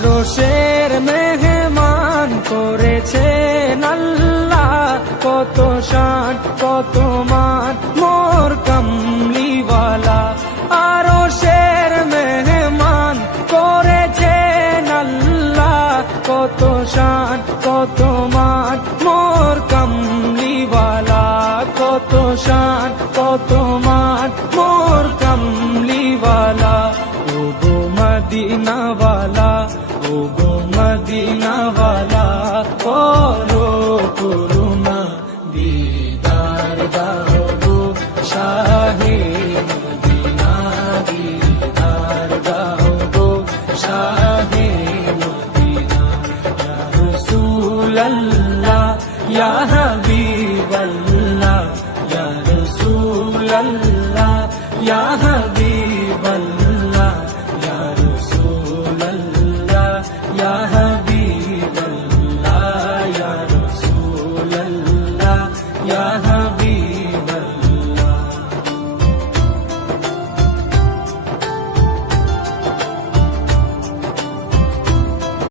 আরশের মেহমান করেছেন আল্লাহ, কত শান কত মান মোর কামলিওয়ালা। আরশের মেহমান করেছেন আল্লাহ, কত শান কত মান মোর কামলিওয়ালা, কত শান কত মান মোর কামলিওয়ালা। ও গো মদিনাওয়ালা, ও গো মদিনাওয়ালা, করো করুণা দিদার দাও গো শাহে মদিনা, দিদার দাও গো শাহে মদিনা। ইয়া রাসূলাল্লাহ ইয়া হাবিবাল্লাহ, ইয়া রাসূলাল্লাহ ইয়া হাবিবাল্লাহ, ইয়া রাসূলাল্লাহ ইয়া হাবিবাল্লাহ।